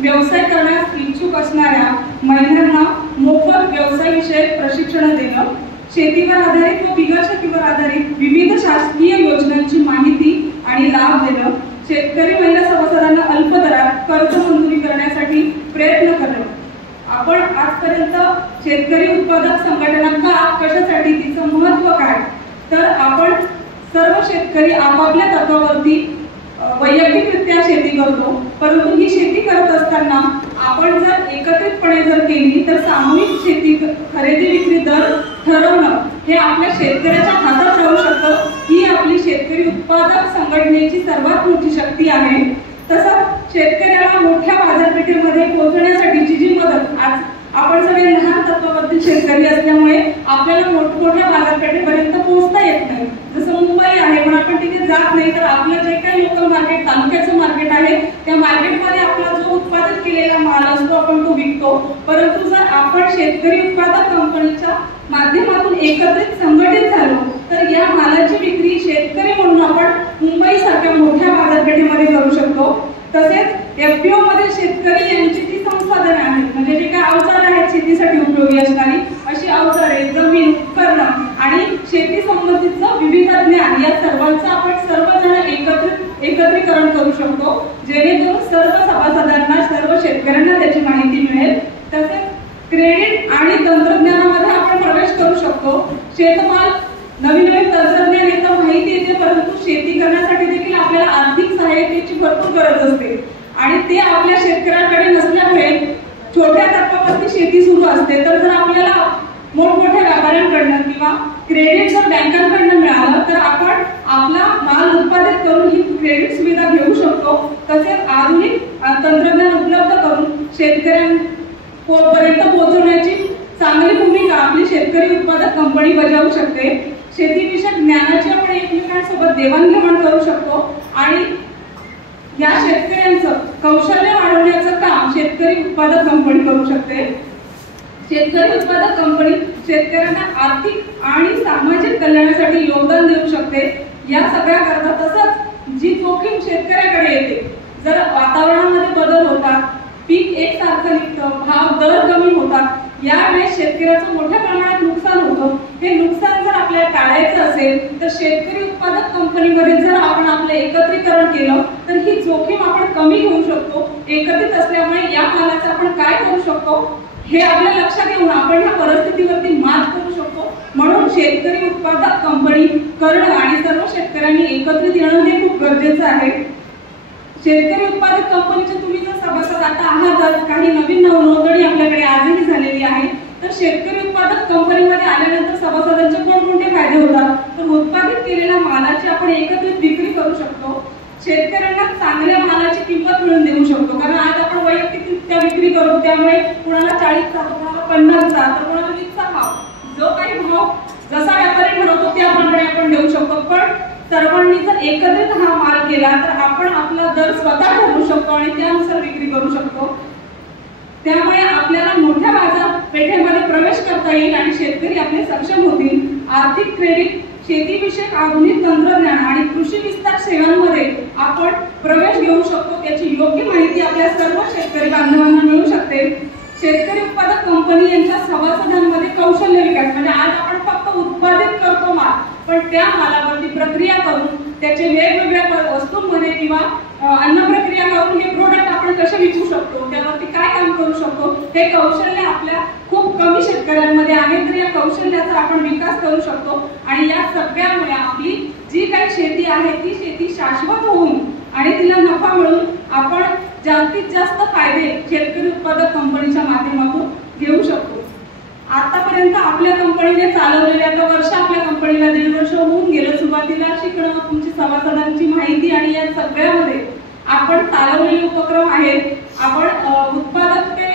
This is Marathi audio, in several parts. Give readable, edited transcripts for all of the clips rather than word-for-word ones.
व्यवसाय करण्यास इच्छुक असणाऱ्या महिलांना मोफत व्यवसायविषयक प्रशिक्षण देणं, शेतीवर आधारित व बिगर शेतीवर आधारित विविध शासकीय योजनांची माहिती आणि लाभ देणं, शेतकरी महिला सभासदांना अल्प दरात कर्ज मंजुरी करण्यासाठी प्रयत्न करणं. आपण आजपर्यंत शेतकरी उत्पादक संघटना कशासाठी, तिचं महत्त्व काय, तर आपण सर्व शेतकरी आपापल्या तत्वावरती वैयक्तिकरित्या शेती करतो, परंतु ही शेती करत असताना आपण जर एकत्रितपणे जर केली तर सामूहिक शेती खरेदी विक्री दर ठरवणं हे आपल्या शेतकऱ्याच्या हातात राहू शकतं. ही आपली शेतकरी उत्पादक संघटनेची सर्वात मोठी शक्ती आहे. तसंच शेतकऱ्याला मोठ्या बाजारपेठेमध्ये पोहोचण्यासाठीची जी मदत, आज आपण सगळे लहान तत्वावरती शेतकरी असल्यामुळे आपल्याला मोठमोठ्या बाजारपेठेपर्यंत पोहोचता येत नाही. जसं मुंबई आहे पण आपण तिथे जात नाही, तर आपलं जे काही लोकल मार्केट, तालुक्याचं मार्केट आहे त्या मार्केटमध्ये आपला जो उत्पादित केलेला माल असतो आपण तो विकतो. परंतु जर आपण शेतकरी उत्पादक कंपनीच्या माध्यमातून एकत्रित संघटित झालो तर या मालाची विक्री शेतकरी म्हणून आपण मुंबई सारख्या मोठ्या बाजारपेठेमध्ये करू शकतो. तसेच एफपीओ मध्ये शेतकरी यांची जी संसाधने आहेत, म्हणजे जे काही अवजार आहेत शेतीसाठी उपयोगी असणारी अशी अवजारे, जमीन, उपकरणं आणि शेती संबंधितचं विविध ज्ञान या सर्वांचं आपण सर्वजण एकत्रीकरण करू शकतो, जेणेकरून सर्व सभासदांना, सर्व शेतकऱ्यांना त्याची माहिती मिळेल. तसेच क्रेडिट आणि तंत्रज्ञानामध्ये आपण प्रवेश करू शकतो. शेतमाल नवीन तंत्रज्ञान येतं, माहिती येते, परंतु शेती करण्यासाठी देखील आपल्याला आर्थिक सहाय्यतेची भरपूर गरज असते आणि ते आपल्या शेतकऱ्यांकडे नसल्यामुळे छोट्या तत्वावरती शेती सुरू असते. तर जर आपल्याला मोठमोठ्या व्यापाऱ्यांकडनं किंवा क्रेडिट जर बँकांकडनं मिळालं तर आपण आपला माल उत्पादित करून ही क्रेडिट सुविधा घेऊ शकतो. तसेच आधुनिक तंत्रज्ञान उपलब्ध करून शेतकऱ्यांपर्यंत पोहोचवण्याची चांगली भूमिका आपली शेतकरी उत्पादक कंपनी बजावू शकते. शेतीविषयक ज्ञानाची आपण एकमेकांसोबत देवाणघेवाण करू शकतो आणि या शेतकऱ्यांचं कौशल्य वाढवण्याचं काम शेतकरी उत्पादक कंपनी करू शकते. शेतकरी उत्पादक कंपनी शेतकऱ्यांना आर्थिक आणि सामाजिक कल्याणासाठी योगदान देऊ शकते. या सगळ्या करता तसंच जी जोखीम शेतकऱ्याकडे येते, जर वातावरणामध्ये बदल होतात, पीक एकसारखं निघतं, भाव दर कमी होतात, यावेळेस शेतकऱ्याचं मोठ्या प्रमाणात नुकसान होतं. हे नुकसान जर आपल्याला टाळायचं असेल तर शेतकरी उत्पादक कंपनीमध्ये जर आपण आपलं एकत्रीकरण केलं तर ही जोखीम आपण कमी घेऊ शकतो. एकत्रित असल्यामुळे या मालाचं आपण काय करू शकतो हे आपल्या लक्षात येऊन आपण ह्या परिस्थितीवरती मात करू शकतो. म्हणून शेतकरी उत्पादक कंपनी करणं आणि सर्व शेतकऱ्यांनी एकत्रित येणं हे खूप गरजेचं आहे. शेतकरी उत्पादक कंपनीचे तुम्ही जर सभासद आता आहातच, काही नवीन नोंदणी आपल्याकडे आजही झालेली आहे, तर शेतकरी उत्पादक कंपनीमध्ये आल्यानंतर सभासदांचे कोणकोणते फायदे होतात, तर उत्पादित केलेल्या मालाची आपण एकत्रित विक्री करू शकतो. शेतकऱ्यांना चांगल्या मालाची किंमत मिळवून देऊ शकतो, कारण आज आपण वैयक्तिकरित्या विक्री करू, त्यामुळे कुणाला 40चा, कुणाला 50चा, तर कुणाला 20चा भाव, जो काही भाव जसा व्यापारी ठरवतो त्याप्रमाणे आपण देऊ शकतो. पण सर्वांनी जर एकत्रित हा माल केला तर आपण आपला दर स्वतः ठरवू शकतो आणि त्यानुसार विक्री करू शकतो. त्यामुळे आपल्याला मोठ्या बाजारपेठेमध्ये प्रवेश करता येईल आणि शेतकरी आपले सक्षम होतील. आर्थिक क्रेडिट, शेतीविषयक आधुनिक तंत्रज्ञान आणि कृषी विस्तार सेवांमध्ये आपण प्रवेश घेऊ शकतो. त्याची योग्य माहिती आपल्या सर्व शेतकरी बांधवांना मिळू शकते. शेतकरी उत्पादक कंपनी यांच्या सभासदांमध्ये कौशल्य विकास, म्हणजे आज आपण फक्त उत्पादित करतो माल, पण त्या मालावरती प्रक्रिया करून त्याचे वेगवेगळ्या वस्तूंमध्ये किंवा अन्न प्रक्रिया करून हे प्रोडक्ट आपण कसे विकू शकतो, त्यावरती काय काम करू शकतो, हे कौशल्य आपल्या खूप कमी शेतकऱ्यांमध्ये आहे. तर या कौशल्याचा आपण विकास करू शकतो आणि या सगळ्यामुळे आपली जी काही शेती आहे ती शेती शाश्वत होऊन आणि तिला नफा मिळून आपण जास्तीत जास्त फायदे शेतकरी उत्पादक कंपनीच्या माध्यमातून घेऊ शकतो. आतापर्यंत आपल्या कंपनीने चालवलेले, आता वर्ष आपल्या कंपनीला 1.5 वर्ष होऊन गेलं, सुरुवातीला शिकणं, तुमची सभासदांची माहिती आणि या सगळ्यामध्ये आपण चालवलेले उपक्रम आहेत. आपण उत्पादक ते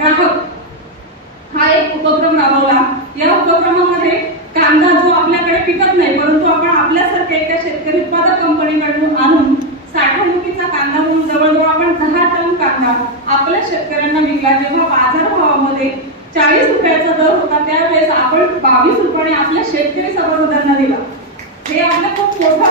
ग्राहक हा एक उपक्रम राबवला. या उपक्रमामध्ये कांदा जो आपल्याकडे पिकत नाही, परंतु आपण आपल्यासारख्या एका शेतकरी उत्पादक कंपनीकडून आणून साठवणुकीचा कांदा म्हणून जवळजवळ आपण 10 टन कांदा आपल्या शेतकऱ्यांना विकला. जेव्हा बाजारभावामध्ये 40 रुपयाचा दर होता त्यावेळेस आपण 22 रुपयाने आपल्या शेतकरी सभासदांना दिला. हे आपलं खूप मोठं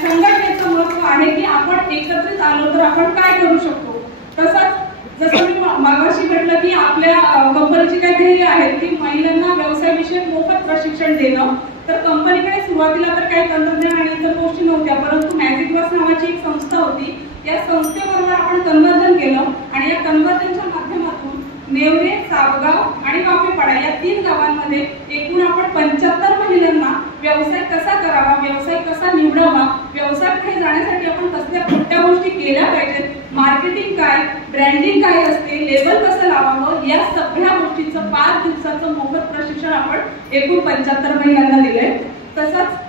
संघटनेचं महत्व आहे की आपण एकत्रित आलो तर आपण काय करू शकतो. तसंच जसं मी मागाशी म्हटलं की आपल्या कंपनीची काय ध्येय आहेत की महिलांना व्यवसायाविषयक मोफत प्रशिक्षण देणं, तर कंपनीकडे सुरुवातीला तर काही तंत्रज्ञान आणि इतर गोष्टी नव्हत्या, परंतु मॅजिक बस नावाची एक संस्था होती. या संस्थेबरोबर आपण कन्वर्जन केलं आणि या कन्वर्जनच्या माध्यमातून नेवरे, सावगाव आणि वापेपाडा या 3 गावांमध्ये एकूण आपण 75 महिलांना व्यवसाय कसा करावा, व्यवसाय कसा निवडावा, व्यवसायाकडे जाण्यासाठी आपण कसल्या कोणत्या गोष्टी केल्या पाहिजेत, मार्केटिंग काय, ब्रँडिंग काय असते, लेबल कसं लावावं, या सगळ्या गोष्टींचं 5 दिवसाचं मोफत प्रशिक्षण आपण एकूण 75 महिलांना दिले. तसंच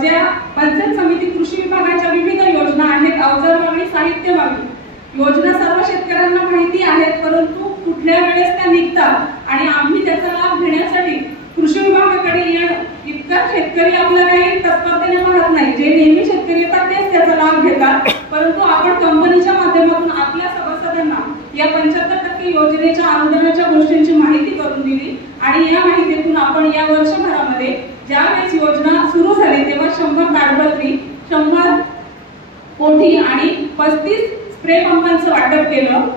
ज्या पंचायत समिती कृषी विभागाच्या विविध योजना आहेत, अवजार मागणी, साहित्य मागणी योजना सर्व शेतकऱ्यांना माहिती आहेत, परंतु कुठल्या वेळेस त्या निघतात आणि आम्ही त्याचा लाभ घेण्यासाठी कृषी विभागाकडे येणं, इतका शेतकरी आपला काही तत्परतेने पाहत नाही. जे नेहमी शेतकरी येतात तेच त्याचा लाभ घेतात, परंतु आपण कंपनीच्या माध्यमातून आपल्या सभासदांना या 75% योजनेच्या अनुदानाच्या गोष्टींची माहिती करून दिली आणि या माहितीतून आपण या वर्षभरामध्ये ज्यावेळेस योजना सुरू झाली तेव्हा 100 ताडपत्री, 100 कोठी आणि 35 स्प्रे पंपांचं वाटप केलं.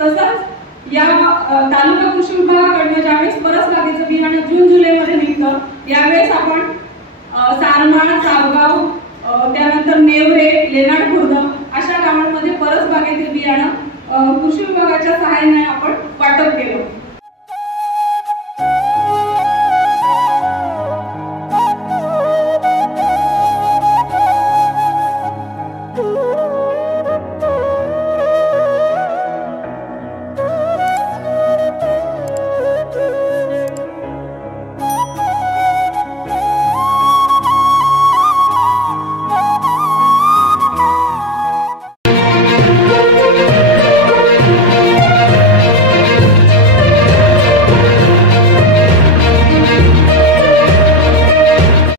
तसंच या तालुका कृषी विभागाकडनं ज्यावेळेस परसबागेचं बियाणं जून-जुलै मध्ये निघतं, यावेळेस आपण सारमाळ, सावगाव, त्यानंतर नेवरे, लेनाड खुर्द अशा गावांमध्ये परसबागेतील बियाणं कृषी विभागाच्या सहाय्याने